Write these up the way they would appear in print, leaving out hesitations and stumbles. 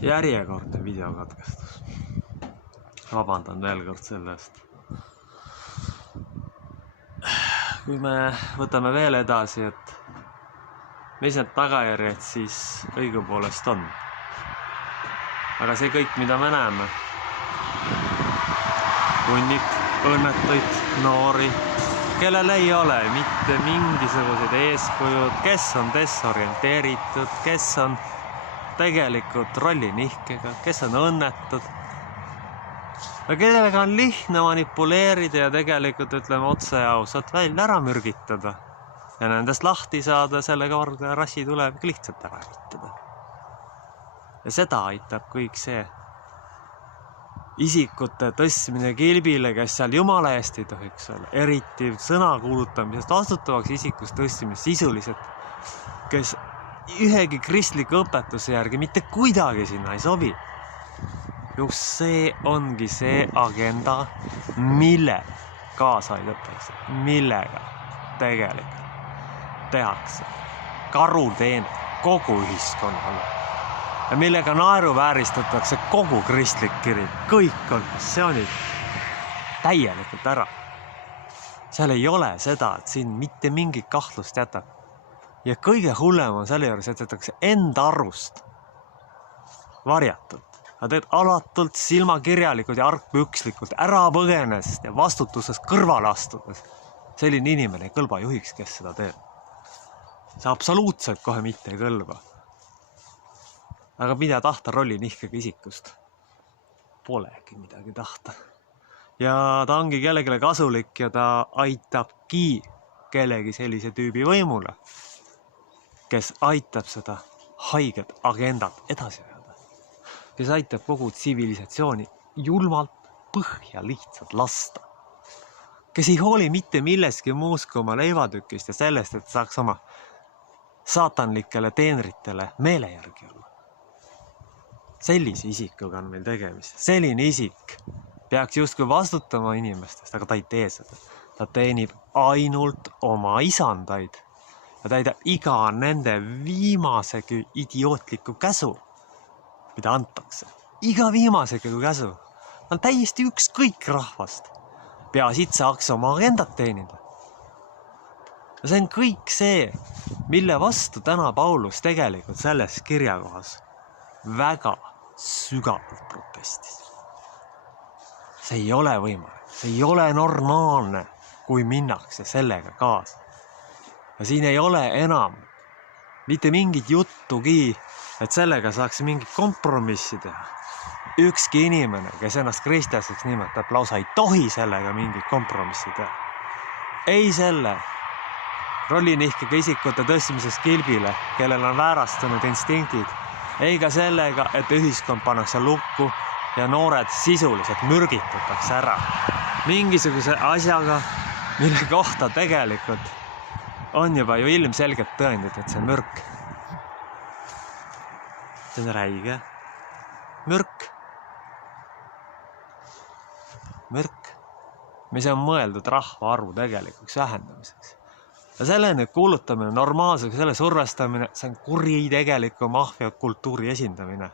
Järjekordne videokatkestus. Vabandan veel kord selle eest. Kui me võtame veel edasi, et mis need tagajärjed siis õigupoolest on. Aga see kõik, mida me näeme, hunnik õnnetuid noori, kellel ei ole mitte mingisuguseid eeskujud, kes on desorienteeritud, kes on tegelikult rollinihkega, kes on õnnetud, kellega on lihtne manipuleerida ja tegelikult ütleme otse ja ausalt välja ära mürgitada ja nendest lahti saada, sellega varga rassi tuleb lihtsalt ära ehitada. Ja seda aitab kõik see isikute tõstmine kilbile, kes seal jumala eest ei tohiks olla, eriti sõna kuulutamisest vastutavaks isikust tõstmist sisuliselt, kes ühegi kristliku õpetuse järgi mitte kuidagi sinna ei sobi. Just see ongi see agenda, mille kaasa aidatakse, millega tegelikult tehakse karuteene kogu ühiskonnale ja millega naeruvääristatakse kogu kristlik kirik, kõik konfessioonid täielikult ära. Seal ei ole seda, et siin mitte mingit kahtlust jätab. Ja kõige hullem on selle juures, et jätakse enda arust varjatult. Nad teed alatult, silmakirjalikult ja argpükslikult ära põgenesest ja vastutusest kõrvale astudes. Selline inimene ei kõlba juhiks, kes seda teeb. See absoluutselt kohe mitte ei kõlba. Aga mida tahta rollinihkega isikust? Polegi midagi tahta. Ja ta ongi kellegile kasulik ja ta aitabki kellegi sellise tüübi võimule, kes aitab seda haiget agendat edasi ajada, kes aitab kogu tsivilisatsiooni julmalt põhja lihtsalt lasta, kes ei hooli mitte milleski muus kui oma leivatükist ja sellest, et saaks oma saatanlikele teenritele meele järgi olla. Sellise isikuga on meil tegemist. Selline isik peaks justkui vastutama inimestest, aga ta ei tee seda. Ta teenib ainult oma isandaid ja täidab iga nende viimasegi idiootliku käsu, mida antakse. Iga viimasegi käsu. Ta on täiesti ükskõik rahvast. Peaasi, et saaks oma agendat teenida. Ja see on kõik see, mille vastu täna Paulus tegelikult selles kirjakohas väga sügavalt protestis. See ei ole võimalik, see ei ole normaalne, kui minnakse sellega kaasa. Ja siin ei ole enam mitte mingit juttugi, et sellega saaks mingit kompromissi teha. Ükski inimene, kes ennast kristlaseks nimetab, lausa ei tohi sellega mingit kompromissi teha. Ei selle rollinihkega isikute tõstmisest kilbile, kellel on väärastunud instinktid, ei ka sellega, et ühiskond pannakse lukku ja noored sisuliselt mürgitatakse ära. Mingisuguse asjaga, mille kohta tegelikult on juba ju ilmselgelt tõendid, et see mürk. See on räige. Mürk. Mürk, mis on mõeldud rahvaarvu tegelikuks vähendamiseks. Ja selle nüüd kuulutamine normaalsega, selle survestamine, see on kuritegeliku maffiakultuuri esindamine.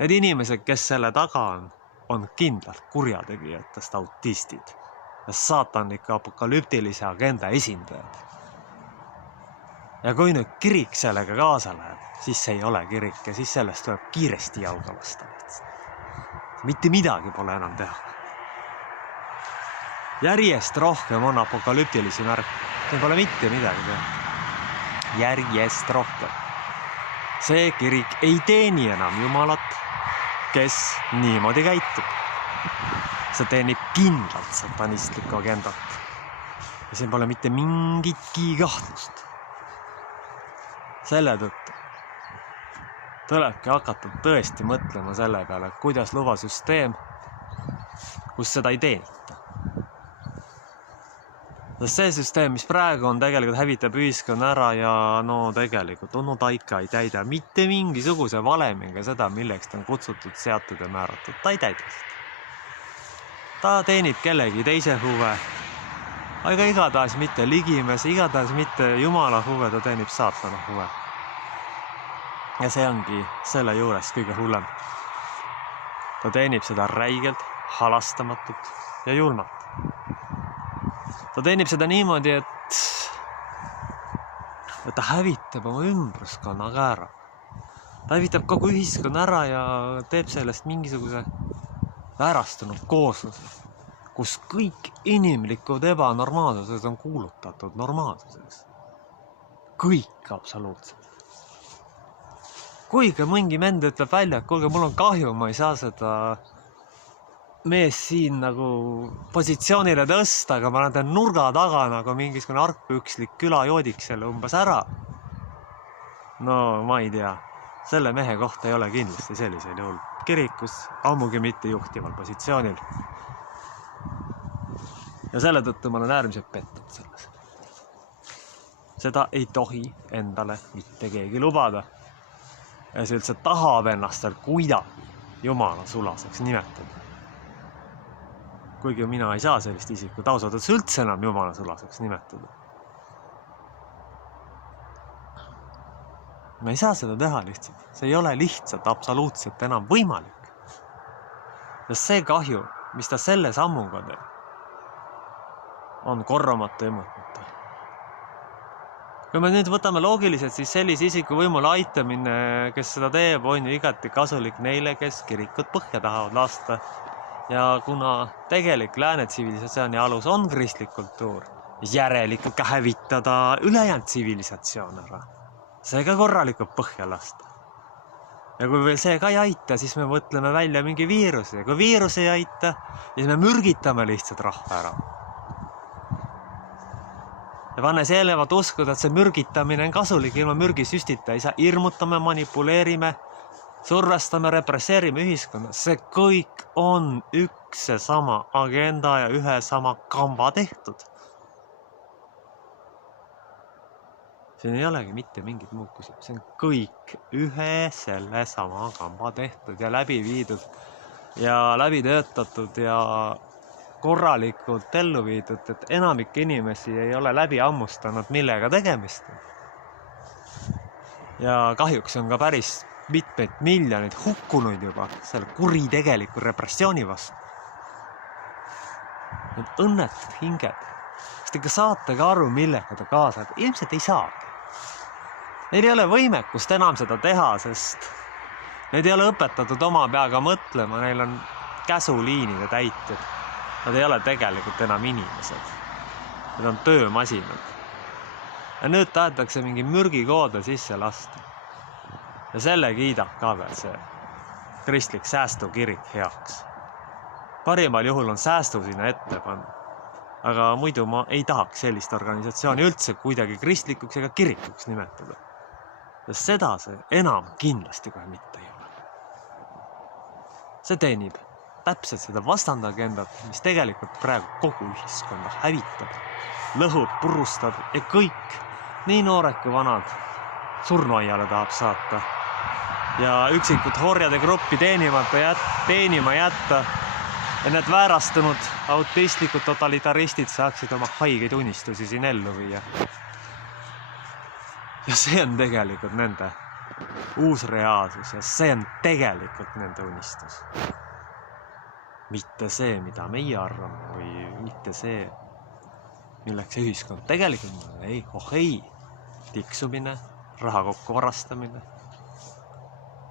Need inimesed, kes selle taga on kindlalt kurjategijatest autistid ja saatanliku apokalüptilise agenda esindajad. Ja kui nüüd kirik sellega kaasa läheb, siis see ei ole kirik ja siis sellest tuleb kiiresti jalga vastavalt. Mitte midagi pole enam teha. Järjest rohkem on apokalüptilisi märke. See pole mitte midagi teha. Järjest rohkem. See kirik ei teeni enam Jumalat, kes niimoodi käitub. See teenib kindlalt satanistlikku agendat. Ja siin pole mitte mingitki kahtlust. Selle tõttu tulebki hakata tõesti mõtlema selle peale, kuidas luua süsteem, kus seda ei teenita. Sest see süsteem, mis praegu on, tegelikult hävitab ühiskonna ära ja tegelikult taika ei täida mitte mingisuguse valemiga seda, milleks ta on kutsutud, seatud ja määratud. Ta ei täida seda. Ta teenib kellegi teise huve, aga igatahes mitte ligimes, igatahes mitte Jumala huve, ta teenib saatana huve. Ja see ongi selle juures kõige hullem. Ta teenib seda räigelt, halastamatult ja julmalt. Ta teenib seda niimoodi, et ta hävitab oma ümbruskonnaga ära. Ta hävitab kogu ühiskonna ära ja teeb sellest mingisuguse väärastunud koosluse, kus kõik inimlikud ebanormaalsused on kuulutatud normaalsuseks. Kõik absoluutselt. Kuigi mingi mend ütleb välja, et kuulge, mul on kahju, ma ei saa seda mees siin nagu positsioonile tõsta, aga ma näen nurga taga nagu mingisugune argpükslik külajoodik selle umbes ära. No ma ei tea, selle mehe kohta ei ole kindlasti sellisel juhul kirikus, ammugi mitte juhtival positsioonil. Ja selle tõttu ma olen äärmiselt pettud selles. Seda ei tohi endale mitte keegi lubada. Ja see üldse tahab ennast veel kuidagi jumala sulaseks nimetada. Kuigi mina ei saa sellist isikut ausalt üldse enam jumala sulaseks nimetada. Me ei saa seda teha lihtsalt. See ei ole lihtsalt absoluutselt enam võimalik. Ja see kahju, mis ta selle sammuga teeb, on korramatu emotmata. Kui me nüüd võtame loogiliselt, siis sellise isiku võimule aitamine, kes seda teeb, on ju igati kasulik neile, kes kirikut põhja tahavad lasta. Ja kuna tegelik lääne tsivilisatsiooni alus on kristlik kultuur, järelikult ka hävitada ülejäänud tsivilisatsioon ära. See ka korralikult põhja lasta. Ja kui veel see ka ei aita, siis me mõtleme välja mingi viiruse. Ja kui viirus ei aita, siis me mürgitame lihtsalt rahva ära. Ja pannes eelnevat uskuda, et see mürgitamine on kasulik, ilma mürgisüstita ei saa, irmutame, manipuleerime, survestame, represseerime ühiskonna. See kõik on üks see sama agenda ja ühe sama kamba tehtud. Siin ei olegi mitte mingit muud küsimus. See on kõik ühe selle sama kamba tehtud ja läbi viidud ja läbi töötatud ja korralikult ellu viidud, et enamik inimesi ei ole läbi ammustanud, millega tegemist. Ja kahjuks on ka päris mitmeid miljoneid hukkunud juba selle kuritegeliku repressiooni vastu. Need õnnetud hinged. Kas te ikka saate ka aru, millega ta kaasa? Ilmselt ei saagi. Neil ei ole võimekust enam seda teha, sest neid ei ole õpetatud oma peaga mõtlema, neil on käsuliinide täitjad. Nad ei ole tegelikult enam inimesed. Need on töömasinad. Ja nüüd tahetakse mingi mürgikoode sisse lasta. Ja selle kiidab ka veel see kristlik säästukirik heaks. Parimal juhul on säästu sinna ette panna. Aga muidu ma ei tahaks sellist organisatsiooni üldse kuidagi kristlikuks ega kirikuks nimetada. Sest seda see enam kindlasti kohe mitte ei ole. See teenib täpselt seda vastandagendat, mis tegelikult praegu kogu ühiskonda hävitab, lõhub, purustab ja kõik, nii noored kui vanad, surnuaiale tahab saata. Ja üksikud horjade gruppi teenima jätta ja need väärastunud autistlikud totalitaristid saaksid oma haigeid unistusi siin ellu viia. Ja see on tegelikult nende uus reaalsus ja see on tegelikult nende unistus. Mitte see, mida meie arvame või mitte see, milleks ühiskond tegelikult ei, tiksumine, raha kokku varastamine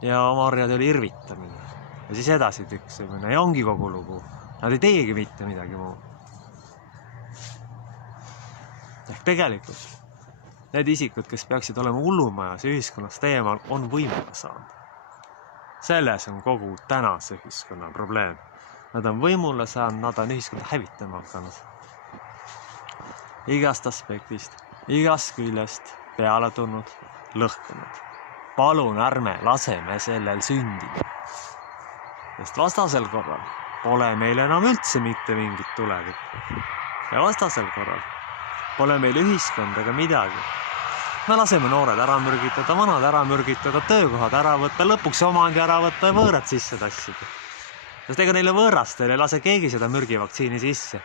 ja oma orjadele irvitamine ja siis edasi tiksumine ja ongi kogu lugu. Nad ei teegi mitte midagi muud. Ehk tegelikult need isikud, kes peaksid olema hullumajas ühiskonnast teemal, on võimule saanud. Selles on kogu tänase ühiskonna probleem. Nad on võimule saanud, nad on ühiskonda hävitama hakanud. Igast aspektist, igast küljest peale tulnud, lõhkunud. Palun ärme laseme sellel sündida. Sest vastasel korral pole meil enam üldse mitte mingit tulevikku. Ja vastasel korral pole meil ühiskond ega midagi. Me laseme noored ära mürgitada, vanad ära mürgitada, töökohad ära võtta, lõpuks omandi ära võtta ja võõrad sisse tassida. Sest ega neile võõrastel ei lase keegi seda mürgivaktsiini sisse.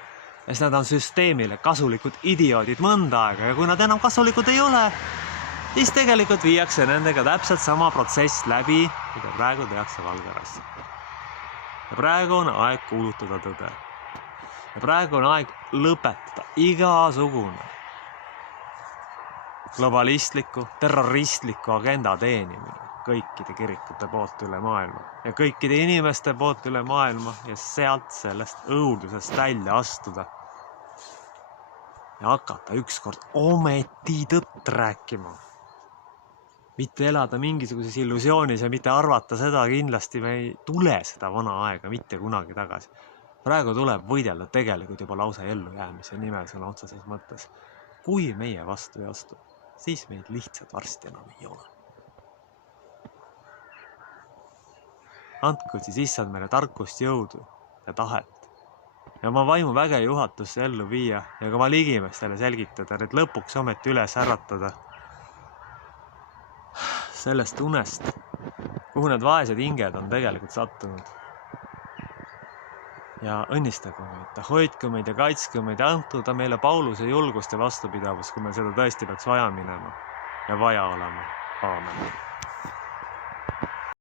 Sest nad on süsteemile kasulikud idioodid mõnda aega ja kui nad enam kasulikud ei ole, siis tegelikult viiakse nendega täpselt sama protsess läbi, mida praegu tehakse Valgaras. Ja praegu on aeg kuulutada tõde. Ja praegu on aeg lõpetada igasugune globalistliku, terroristliku agenda teenimine kõikide kirikute poolt üle maailma ja kõikide inimeste poolt üle maailma ja sealt sellest õudusest välja astuda ja hakata ükskord ometi tõtt rääkima. Mitte elada mingisuguses illusioonis ja mitte arvata seda, kindlasti me ei tule seda vana aega mitte kunagi tagasi. Praegu tuleb võidelda tegelikult juba lausa ellujäämise nimel sõna otseses mõttes. Kui meie vastu ei astu, siis meid lihtsalt varsti enam ei ole. Andku siis issand meile tarkust, jõudu ja tahet ja oma vaimu väge juhatusse ellu viia ja ka oma ligimestele selgitada, et lõpuks ometi üles äratada sellest unest, kuhu need vaesed hinged on tegelikult sattunud. Ja õnnistagu meid, hoidku meid ja kaitsku meid ja antu ta meile Pauluse julgust ja vastupidavust, kui meil seda tõesti peaks vaja minema ja vaja olema. Aamen.